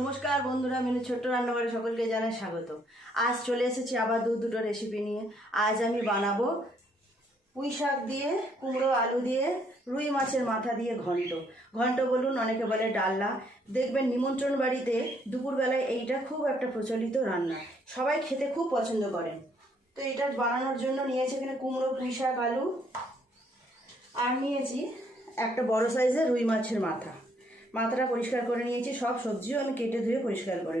নমস্কার বন্ধুরা, মেনু ছোট্ট রান্নাঘরে সকলকে জানাই স্বাগত। আজ চলে এসেছি আবার দুটো রেসিপি নিয়ে। আজ আমি বানাবো পুঁই শাক দিয়ে, কুমড়ো আলু দিয়ে, রুই মাছের মাথা দিয়ে ঘন্ট। ঘন্ট বলুন, অনেকে বলে ডালনা। দেখবেন নিমন্ত্রণ বাড়িতে দুপুরবেলায় এইটা খুব একটা প্রচলিত রান্না, সবাই খেতে খুব পছন্দ করেন। তো এটা বানানোর জন্য নিয়েছি এখানে কুমড়ো, পুঁই শাক, আলু, আর নিয়েছি একটা বড় সাইজের রুই মাছের মাথাটা পরিষ্কার করে নিয়েছি। সব সবজিও আমি কেটে ধুয়ে পরিষ্কার করে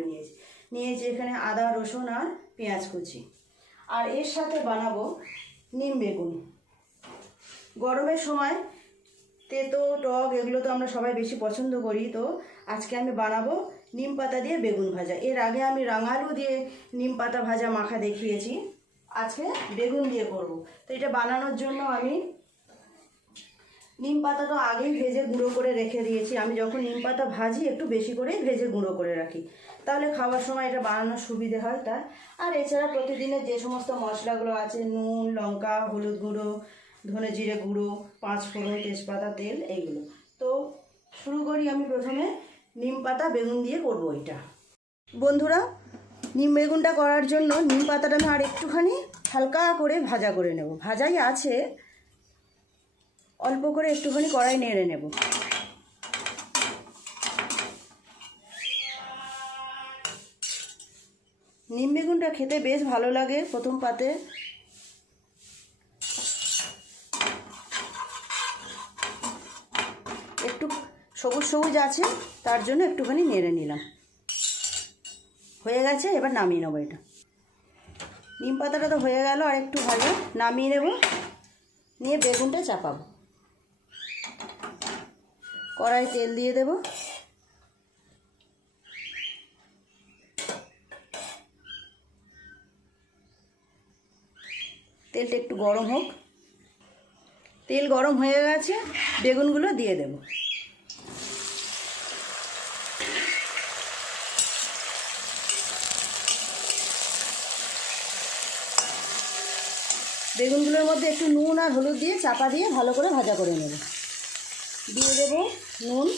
নিয়েছি এখানে আদা, রসুন আর পেঁয়াজ কুচি। আর এর সাথে বানাবো নিম বেগুন। গরমের সময় তেতো টক এগুলো তো আমরা সবাই বেশি পছন্দ করি। তো আজকে আমি বানাবো নিম পাতা দিয়ে বেগুন ভাজা। এর আগে আমি রাঙালু দিয়ে নিম পাতা ভাজা মাখা দেখিয়েছি, আজকে বেগুন দিয়ে করব। তো এটা বানানোর জন্য আমি নিম পাতাটা আগেই ভেজে গুঁড়ো করে রেখে দিয়েছি। আমি যখন নিম পাতা ভাজি একটু বেশি করেই ভেজে গুঁড়ো করে রাখি, তাহলে খাওয়ার সময় এটা বানানোর সুবিধে হয় তাই। আর এছাড়া প্রতিদিনের যে সমস্ত মশলাগুলো আছে, নুন, লঙ্কা, হলুদ গুঁড়ো, ধনে জিরে গুঁড়ো, পাঁচফোড়ন, তেজপাতা, তেল, এইগুলো। তো শুরু করি। আমি প্রথমে নিম পাতা বেগুন দিয়ে করব এটা। বন্ধুরা, নিম বেগুনটা করার জন্য নিম পাতাটা আমি আর একটুখানি হালকা করে ভাজা করে নেব। ভাজাই আছে, অল্প করে একটুখানি কড়াই নেড়ে নেব। নিম বেগুনটা খেতে বেশ ভালো লাগে প্রথম পাতে। একটু সবুজ সবুজ আছে, তার জন্য একটুখানি নেড়ে নিলাম। হয়ে গেছে, এবার নামিয়ে নেবো এটা। নিম পাতাটা তো হয়ে গেল, আর একটু ভাজা, নামিয়ে নেব। নিয়ে বেগুনটা চাপাবো। কড়াই তেল দিয়ে দেব। তেলটা একটু গরম হোক। তেল গরম হয়ে গেছে, বেগুনগুলো দিয়ে দেব। বেগুনগুলোর মধ্যে একটু নুন আর হলুদ দিয়ে চাপা দিয়ে ভালো করে ভাজা করে নেব। দিয়ে দেব নুন,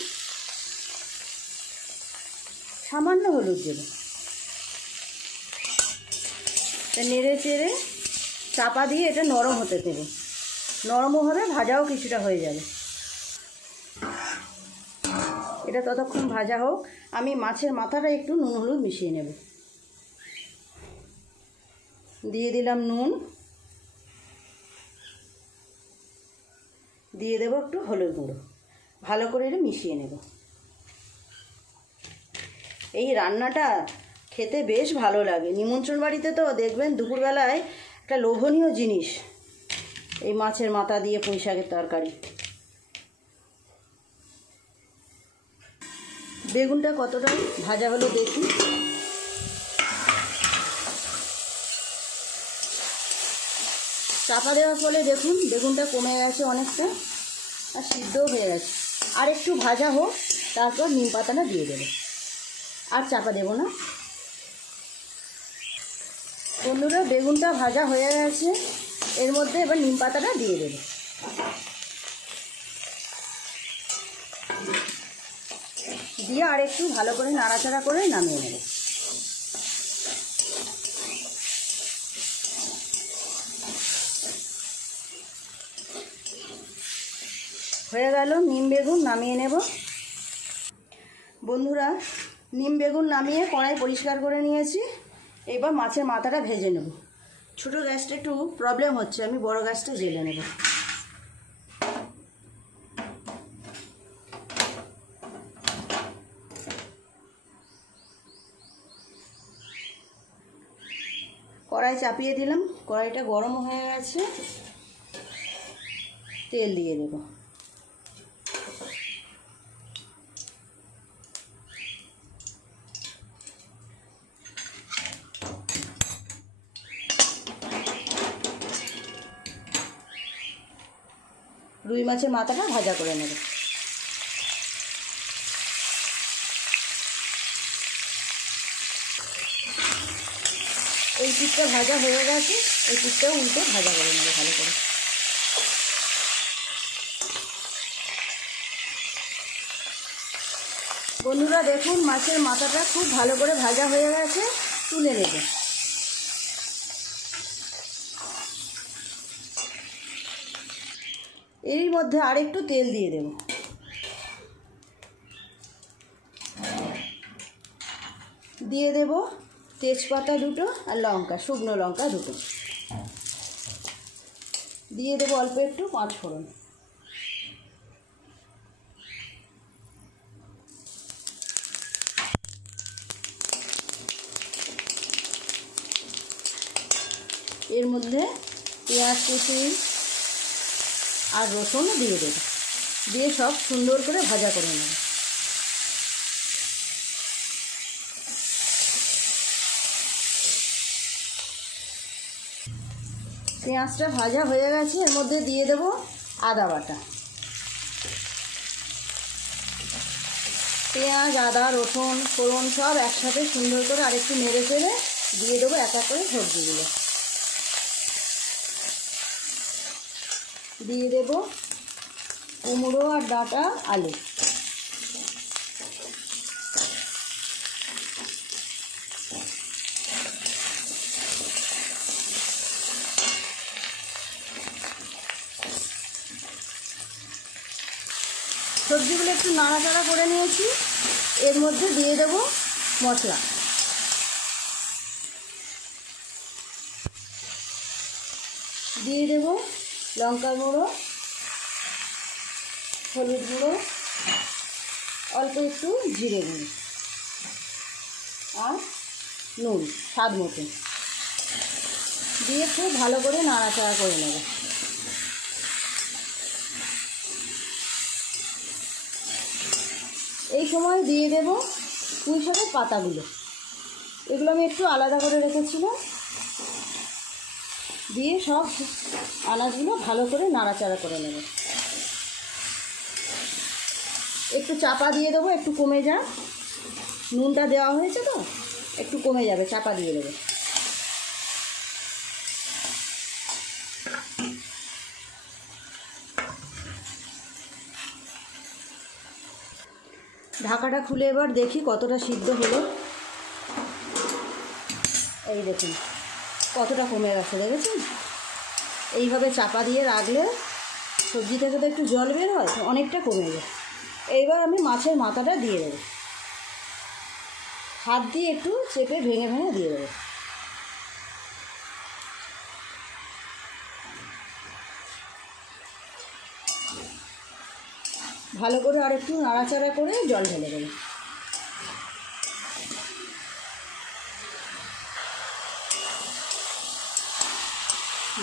সামান্য হলুদ দেব। নেড়ে চেড়ে চাপা দিয়ে এটা নরম হতে দেবে। নরমও হবে, ভাজাও কিছুটা হয়ে যাবে। এটা ততক্ষণ ভাজা হোক। আমি মাছের মাথাটা একটু নুন হলুদ মিশিয়ে নেব। দিয়ে দিলাম নুন, দিয়ে দেবো একটু হলুদ গুঁড়ো। ভালো করে এটা মিশিয়ে নেব। এই রান্নাটা খেতে বেশ ভালো লাগে। নিমন্ত্রণ বাড়িতে তো দেখবেন দুপুরবেলায় একটা লোভনীয় জিনিস এই মাছের মাথা দিয়ে পুঁই শাকের তরকারি। বেগুনটা কতটা ভাজা হলো দেখি। চাপা দেওয়ার ফলে দেখুন বেগুনটা কমে গেছে অনেকটা, আর সিদ্ধও হয়ে গেছে। আর একটু ভাজা হোক, তারপর নিম পাতাটা দিয়ে দেবো। আর চাপা দেবো না। বন্ধুরা, বেগুনটা ভাজা হয়ে গেছে, এর মধ্যে এবার নিম পাতাটা দিয়ে দেবো। দিয়ে আর একটু ভালো করে নাড়াচাড়া করে নামিয়ে নেব। হয়ে গেল নিম বেগুন, নামিয়ে নেব। বন্ধুরা, নিম বেগুন নামিয়ে কড়াই পরিষ্কার করে নিয়েছি। এবার মাছের মাথাটা ভেজে নেব। ছোটো গ্যাসটা একটু প্রবলেম হচ্ছে, আমি বড় গ্যাসটা জ্বেলে নেব। কড়াই চাপিয়ে দিলাম, কড়াইটা গরম হয়ে গেছে। তেল দিয়ে দেব। রুই মাছের মাথাটা ভাজা করে নেব। এই পিঠটা ভাজা হয়ে গেছে, এই পিঠটাও উল্টে ভাজা করে নেব ভালো করে। বন্ধুরা দেখুন মাছের মাথাটা খুব ভালো করে ভাজা হয়ে গেছে, তুলে নেব। এর মধ্যে আরেকটু তেল দিয়ে দেব। দিয়ে দেব তেজপাতা দুটো আর লঙ্কা, শুকনো লঙ্কা দুটো। দিয়ে দেব অল্প একটু পাঁচফোড়ন। এর মধ্যে পেঁয়াজ কুচি আর রসুনও দিয়ে দেব। দিয়ে সব সুন্দর করে ভাজা করে নেব। পেঁয়াজটা ভাজা হয়ে গেছে, এর মধ্যে দিয়ে দেব আদা বাটা। পেঁয়াজ, আদা, রসুন, ফোড়ন সব একসাথে সুন্দর করে আরেকটু নেড়ে চেড়ে দিয়ে দেবো এক এক করে সবজিগুলো। দিয়ে দেব কুমড়ো আর ডাঁটা আলু। সবজিগুলো একটু নাড়াচাড়া করে নিয়েছি, এর মধ্যে দিয়ে দেব মশলা। দিয়ে দেব লঙ্কা গুঁড়ো, হলুদ গুঁড়ো, অল্প একটু জিরে গুঁড়ো আর নুন স্বাদ মতো দিয়ে খুব ভালো করে নাড়াচাড়া করে নেব। এই সময় দিয়ে দেব পুঁই শাকের পাতাগুলো। এগুলো আমি একটু আলাদা করে রেখেছিলাম। দিয়ে সব আনাজগুলো ভালো করে নাড়াচাড়া করে নেব। একটু চাপা দিয়ে দেবো, একটু কমে যাক। নুনটা দেওয়া হয়েছে তো, একটু কমে যাবে, চাপা দিয়ে দেবো। ঢাকাটা খুলে এবার দেখি কতটা সিদ্ধ হলো। এই দেখুন কতটা কমে গেছে, দেখেছেন? এইভাবে চাপা দিয়ে রাখলে সবজি থেকে তো একটু জল বের হয়, অনেকটা কমে যায়। এইবার আমি মাছের মাথাটা দিয়ে দেবো। হাত দিয়ে একটু চেপে ভেঙে ভেঙে দিয়ে দেবো। ভালো করে আর একটু নাড়াচাড়া করে জল ঢেলে দেবো।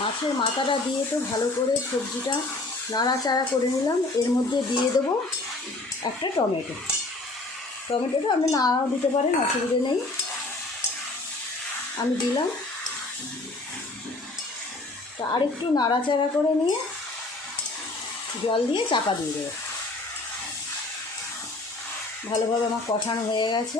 মাছের মাথাটা দিয়ে তো ভালো করে সবজিটা নাড়াচাড়া করে নিলাম। এর মধ্যে দিয়ে দেবো একটা টমেটো। টমেটোটা আপনি নাও দিতে পারেন, অসুবিধে নেই। আমি দিলাম। তো আরেকটু নাড়াচাড়া করে নিয়ে জল দিয়ে চাপা দিয়ে দেবো। ভালোভাবে আমার কষানো হয়ে গেছে।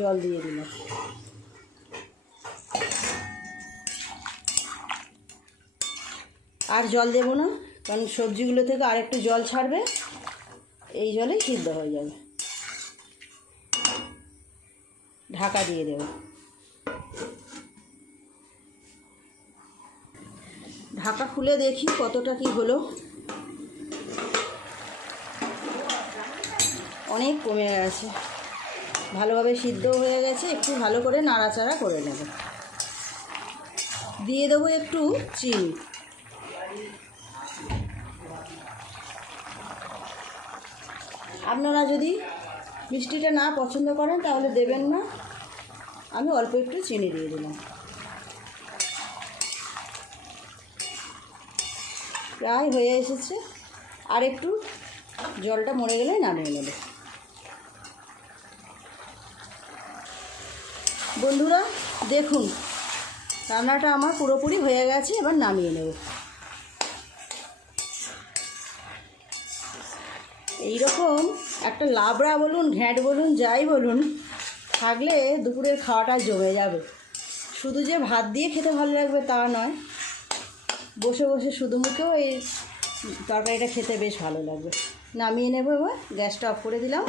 জল দিয়ে দিলাম। আর জল দেব না, কারণ সবজিগুলো থেকে আরেকটু জল ছাড়বে, এই জলেই সিদ্ধ হয়ে যাবে। ঢাকা দিয়ে দেব। ঢাকা খুলে দেখি কতটা কি হলো। অনেক কমে গেছে, ভালোভাবে সিদ্ধ হয়ে গেছে। একটু ভালো করে নাড়াচাড়া করে নেব। দিয়ে দেবো একটু চিনি। আপনারা যদি মিষ্টিটা না পছন্দ করেন তাহলে দেবেন না। আমি অল্প একটু চিনি দিয়ে দিলাম। প্রায় হয়ে এসেছে, আর একটু জলটা মরে গেলে নামিয়ে নেব। বন্ধুরা দেখুন রান্নাটা আমার পুরোপুরি হয়ে গেছে, এবার নামিয়ে নেব। এইরকম একটা লাবড়া বলুন, ঘ্যাঁট বলুন, যাই বলুন, থাকলে দুপুরের খাওয়াটা জমে যাবে। শুধু যে ভাত দিয়ে খেতে ভালো লাগবে তা নয়, বসে বসে শুধু মুখেও এই তরকারিটা খেতে বেশ ভালো লাগবে। নামিয়ে নেবো, এবার গ্যাসটা অফ করে দিলাম।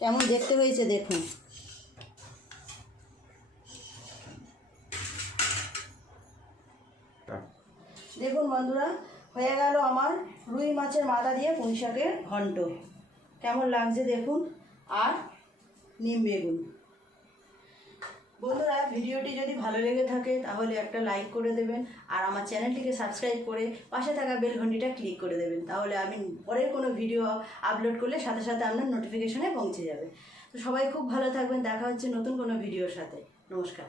কেমন দেখতে হয়েছে দেখুন। দেখুন বন্ধুরা, হয়ে গেল আমার রুই মাছের মাথা দিয়ে পুঁই শাকের ঘন্ট। কেমন লাগছে দেখুন। আর নিম বেগুন। বন্ধুরা, ভিডিওটি যদি ভালো লেগে থাকে তাহলে একটা লাইক করে দেবেন, আর আমার চ্যানেলটিকে সাবস্ক্রাইব করে পাশে থাকা বেল ঘন্টিটা ক্লিক করে দেবেন। তাহলে আমি পরের কোনো ভিডিও আপলোড করলে সাথে সাথে আপনার নোটিফিকেশনে পৌঁছে যাবে। তো সবাই খুব ভালো থাকবেন। দেখা হচ্ছে নতুন কোনো ভিডিওর সাথে। নমস্কার।